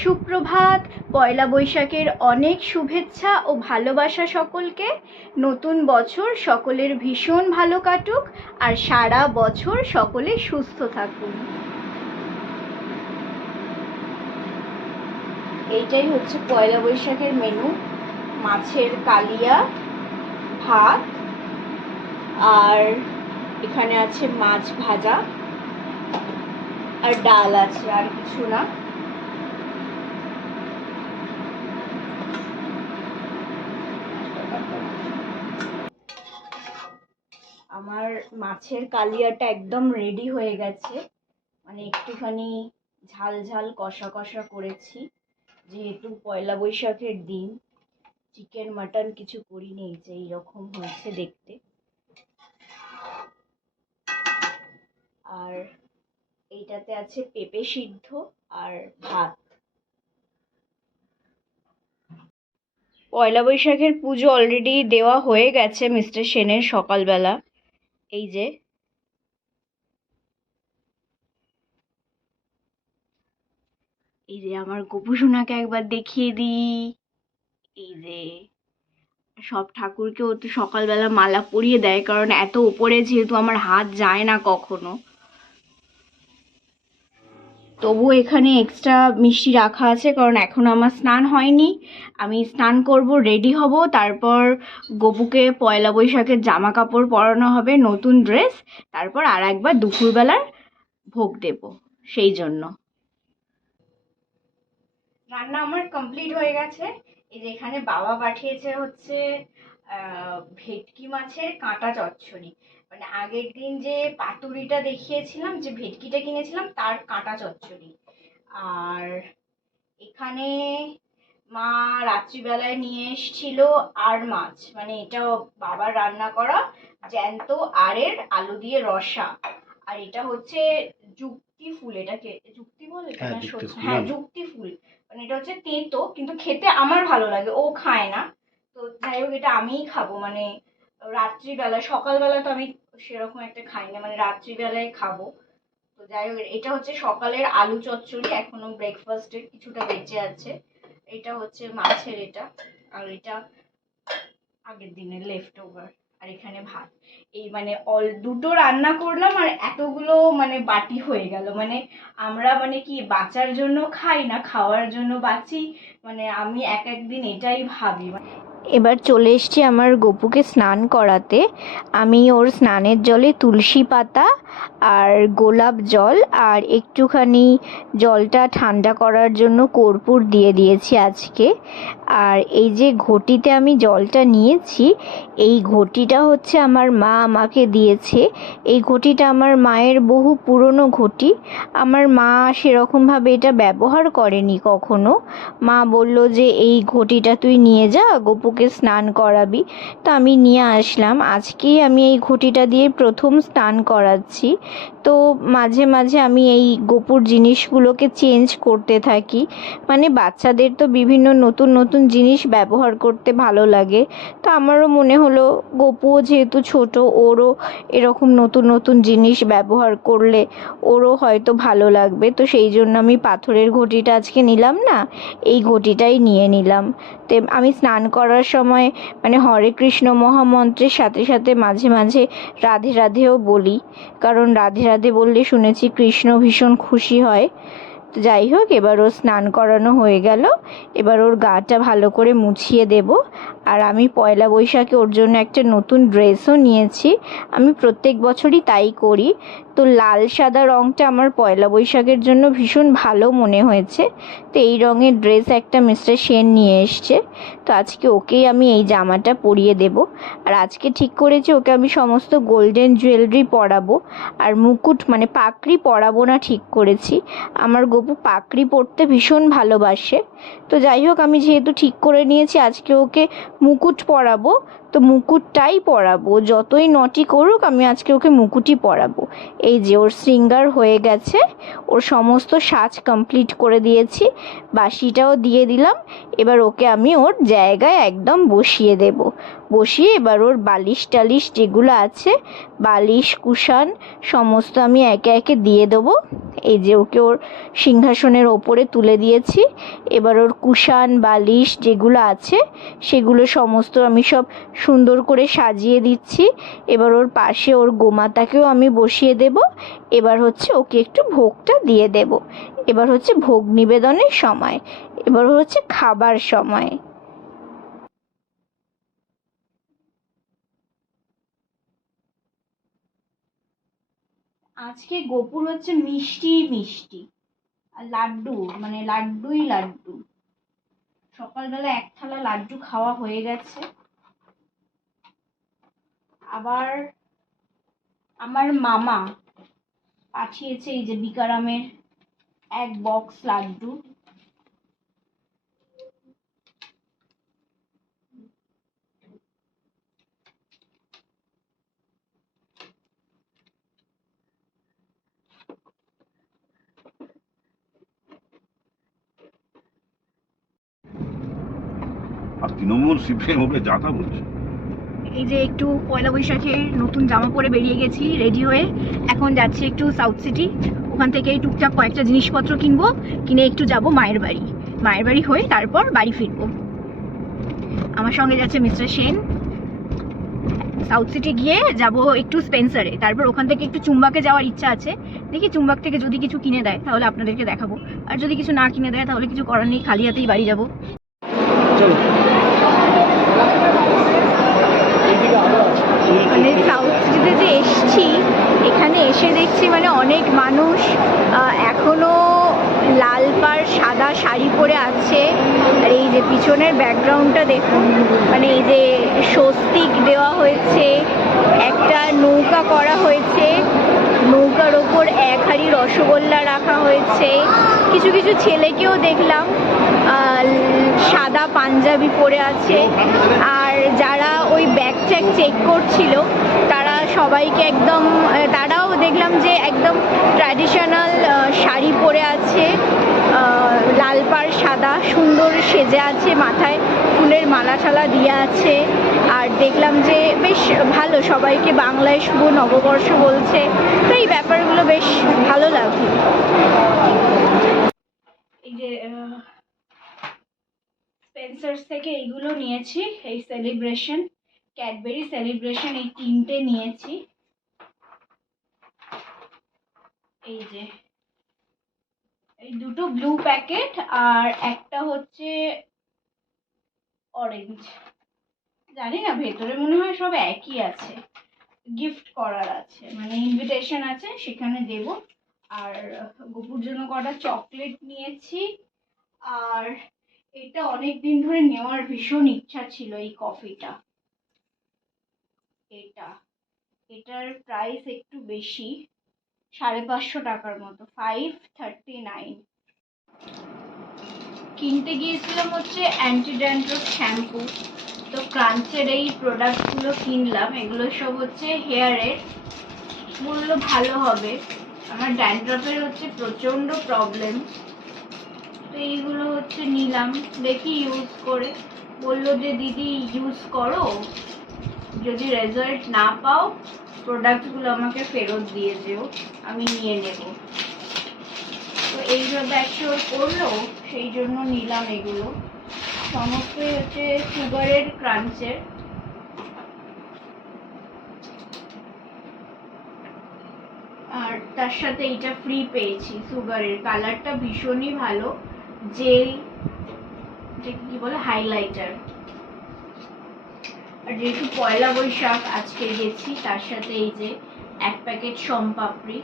সুপ্রভাত। পয়লা বৈশাখের অনেক শুভেচ্ছা ও ভালোবাসা সকলকে। নতুন বছর সকলের ভীষণ ভালো কাটুক আর সারা বছর সকলে সুস্থ থাকুন। এইটাই হচ্ছে পয়লা বৈশাখের মেনু। মাছের কালিয়া, ভাত, আর এখানে আছে মাছ ভাজা আর ডাল আছে, আর কিছু না। আমার মাছের কালিয়াটা একদম রেডি হয়ে গেছে, মানে একটুখানি ঝাল ঝাল কষা কষা করেছি, যেহেতু পয়লা বৈশাখের দিন। চিকেন মাটন কিছু করিনি, যে এইরকম হয়েছে দেখতে। আর এইটাতে আছে পেঁপে সিদ্ধ আর ভাত। পয়লা বৈশাখের পুজো অলরেডি দেওয়া হয়ে গেছে মিস্টার সেনের সকালবেলা। এই যে আমার গোপু সোনাকে একবার দেখিয়ে দিই। এই যে সব ঠাকুরকে ও তো সকালবেলা মালা পরিয়ে দেয়, কারণ এত ওপরে যেহেতু আমার হাত যায় না কখনো। তবু এখানে এক্সট্রা মিষ্টি রাখা আছে, কারণ এখনো আমার স্নান হয়নি। আমি স্নান করব, রেডি হব, তারপর গপুকে পয়লা বৈশাখের জামা কাপড় পরানো হবে, নতুন ড্রেস, তারপর আর একবার দুপুরবেলার ভোগ দেব। সেই জন্য রান্না আমার কমপ্লিট হয়ে গেছে। এই যে এখানে বাবা পাঠিয়েছে হচ্ছে ভেটকি মাছের কাঁটা চচ্চড়ি, মানে আগের দিন যে পাতুরিটা দেখিয়েছিলাম, যে ভেটকিটা কিনেছিলাম, তার কাঁটা চচ্চড়ি। আর এখানে মা রাত্রিবেলায় নিয়ে এসেছিল আর মাছ, মানে এটা বাবার রান্না করা জ্যান্ত আরের আলু দিয়ে রসা। আর এটা হচ্ছে যুক্তি ফুল, এটাকে যুক্তি বলে? হ্যাঁ, যুক্তি ফুল। মানে এটা হচ্ছে তেঁতো, কিন্তু খেতে আমার ভালো লাগে, ও খায় না। তো যাই হোক, এটা আমিই খাবো, মানে রাত্রিবেলা। সকালবেলা তো আমি সেরকম একটা খাই না, মানে রাত্রিবেলায় খাবো। তো যাই হোক, এটা হচ্ছে সকালের আলু চচ্চড়ি, এখনো ব্রেকফাস্টের কিছুটা বেঁচে আছে। এটা হচ্ছে মাছের এটা, আর এটা আগের দিনের লেফট ওভার। আর এখানে ভাত। এই মানে দুটো রান্না করলাম, আর এতগুলো মানে বাটি হয়ে গেল। মানে আমরা মানে কি বাঁচার জন্য খাই না, খাওয়ার জন্য বাঁচি, মানে আমি এক একদিন এটাই ভাবি। এবার চলে এসছি আমার গপুকে স্নান করাতে। আমি ওর স্নানের জলে তুলসী পাতা আর গোলাপ জল আর একটুখানি জলটা ঠান্ডা করার জন্য কর্পূর দিয়ে দিয়েছি আজকে। আর এই যে ঘটিতে আমি জলটা নিয়েছি, এই ঘটিটা হচ্ছে আমার মা আমাকে দিয়েছে। এই ঘটিটা আমার মায়ের বহু পুরনো ঘটি। আমার মা সেরকমভাবে এটা ব্যবহার করেনি কখনো। মা বলল যে এই ঘটিটা তুই নিয়ে যা, গপুকে স্নান করাবি। তো আমি নিয়ে আসলাম। আজকেই আমি এই ঘটিটা দিয়ে প্রথম স্নান করাচ্ছি। তো মাঝে মাঝে আমি এই গপুর জিনিসগুলোকে চেঞ্জ করতে থাকি। মানে বাচ্চাদের তো বিভিন্ন নতুন নতুন জিনিস ব্যবহার করতে ভালো লাগে। তো আমারও মনে হলো গপুও যেহেতু ছোট, ওরও এরকম নতুন নতুন জিনিস ব্যবহার করলে ওরও হয়তো ভালো লাগবে। তো সেই জন্য আমি পাথরের ঘটিটা আজকে নিলাম না, এই ঘটিটাই নিয়ে নিলাম। তো আমি স্নান করার সময় মানে হরে কৃষ্ণ মহামন্ত্রের সাথে সাথে মাঝে মাঝে রাধে রাধেও বলি, কারণ রাধে রাধে বললে শুনেছি কৃষ্ণ ভীষণ খুশি হয়। তো যাই হোক, এবার ওর স্নান করানো হয়ে গেল। এবার ওর গাটা ভালো করে মুছিয়ে দেব। আর আমি পয়লা বৈশাখে ওর জন্য একটা নতুন ড্রেসও নিয়েছি। আমি প্রত্যেক বছরই তাই করি। তো লাল সাদা রঙটা আমার পয়লা বৈশাখের জন্য ভীষণ ভালো মনে হয়েছে। তো এই রঙের ড্রেস একটা মিস্টার সেন নিয়ে এসছে। তো আজকে ওকেই আমি এই জামাটা পরিয়ে দেব। আর আজকে ঠিক করেছি ওকে আমি সমস্ত গোল্ডেন জুয়েলারি পরাবো, আর মুকুট মানে পাকড়ি পরাবো না ঠিক করেছি। আমার গপু পাকড়ি পরতে ভীষণ ভালোবাসে। তো যাই হোক, আমি যেহেতু ঠিক করে নিয়েছি আজকে ওকে মুকুট পরাবো, তো মুকুটটাই পরাবো। যতই নটি করুক, আমি আজকে ওকে মুকুটই পরাবো। এই যে ওর শৃঙ্গার হয়ে গেছে, ওর সমস্ত সাজ কমপ্লিট করে দিয়েছি, বাঁশিটাও দিয়ে দিলাম। এবার ওকে আমি ওর জায়গায় একদম বসিয়ে দেব। বসিয়ে এবার ওর বালিশ টালিশ যেগুলো আছে, বালিশ কুশান সমস্ত আমি একে একে দিয়ে দেবো। এই যে ওকে ওর সিংহাসনের ওপরে তুলে দিয়েছি। এবার ওর কুশান বালিশ যেগুলো আছে সেগুলো সমস্ত আমি সব সুন্দর করে সাজিয়ে দিচ্ছি। এবার ওর পাশে ওর গোমাতাকেও আমি বসিয়ে দেব। এবার হচ্ছে ওকে একটু ভোগটা দিয়ে দেব। এবার হচ্ছে ভোগ নিবেদনের সময়, এবার হচ্ছে খাবার সময়। আজকে গোপুর হচ্ছে মিষ্টি মিষ্টি আর লাড্ডু, মানে লাড্ডুই লাড্ডু। সকালবেলা এক থালা লাড্ডু খাওয়া হয়ে গেছে। আবার আমার মামা পাঠিয়েছে এই যে বিকারামের এক বক্স লাড্ডু। আর তৃণমূল সিপিএম ওপরে যাতা বলছে। এই যে একটু পয়লা বৈশাখে নতুন জামা পরে বেরিয়ে গেছি রেডি হয়ে। এখন যাচ্ছি একটু সাউথ সিটি, ওখান থেকে টুকটাক কয়েকটা জিনিসপত্র কিনবো, কিনে একটু যাব মায়ের বাড়ি। মায়ের বাড়ি হয়ে তারপর বাড়ি ফিরবো। আমার সঙ্গে যাচ্ছে মিস্টার সেন। সাউথ সিটি গিয়ে যাব একটু স্পেন্সারে, তারপর ওখান থেকে একটু চুম্বাকে যাওয়ার ইচ্ছা আছে। দেখি চুম্বাক থেকে যদি কিছু কিনে দেয় তাহলে আপনাদেরকে দেখাবো, আর যদি কিছু না কিনে দেয় তাহলে কিছু করার নেই, খালি হাতেই বাড়ি যাবো। মানে সাউথ সিটিতে যে এসছি, এখানে এসে দেখছি মানে অনেক মানুষ এখনো লাল পাড় সাদা শাড়ি পরে আছে। আর এই যে পিছনের ব্যাকগ্রাউন্ডটা দেখুন, মানে এই যে স্বস্তিক দেওয়া হয়েছে, একটা নৌকা করা হয়েছে, নৌকার ওপর এক হাঁড়ি রসগোল্লা রাখা হয়েছে। কিছু কিছু ছেলেকেও দেখলাম সাদা পাঞ্জাবি পরে আছে। আর যারা ওই ব্যাগ ট্যাগ চেক করছিল তারা সবাইকে একদম, তারাও দেখলাম যে একদম ট্র্যাডিশনাল শাড়ি পরে আছে, লাল পাড় সাদা সুন্দর সেজে আছে, মাথায় ফুলের মালা টালা দিয়ে আছে। আর দেখলাম যে বেশ ভালো, সবাইকে বাংলায় শুভ নববর্ষ বলছে। তো এই ব্যাপারগুলো বেশ ভালো লাগলো। এই যে স্পেন্সার্স থেকে এইগুলো নিয়েছি, এই সেলিব্রেশন, ক্যাডবেরি সেলিব্রেশন, এই তিনটে নিয়েছি। এই যে এই দুটো ব্লু প্যাকেট আর একটা হচ্ছে অরেঞ্জ, জানি না ভেতরে মনে হয় সব একই আছে, গিফট করার আছে, মানে ইনভিটেশন আছে সেখানে দেব। আর গপুর জন্য কটা চকলেট নিয়েছি। আর এটা অনেক দিন ধরে নেওয়ার ভীষণ ইচ্ছা ছিল, এই কফিটা। এটার প্রাইস একটু বেশি, 550 টাকার মতো, 539। কিনতে গিয়েছিলাম হচ্ছে অ্যান্টি ড্যান্ড্রফ শ্যাম্পু। তো ক্রাঞ্চের এই প্রোডাক্টগুলো কিনলাম, এগুলো সব হচ্ছে হেয়ারের, মূল্য ভালো হবে। আমার ড্যান্ড্রফের হচ্ছে প্রচণ্ড প্রবলেম, তো এইগুলো হচ্ছে নিলাম, দেখি ইউজ করে। বললো যে দিদি ইউজ করো, যদি রেজাল্ট না পাও প্রোডাক্টগুলো আমাকে ফেরত দিয়ে যেও, আমি নিয়ে নেব। তো এইভাবে অ্যাকচুয়াল করলো, সেই জন্য নিলাম এগুলো। সমস্তই হচ্ছে সুগারের ক্রাঞ্চের। আর তার সাথে এইটা ফ্রি পেয়েছি সুগারের, কালারটা ভীষণই ভালো, জেল, যেটা কি বলে হাইলাইটার। আর যেহেতু পয়লা বৈশাখ আজকে গেছি, তার সাথে এই যে এক প্যাকেট সোমপাপড়ি।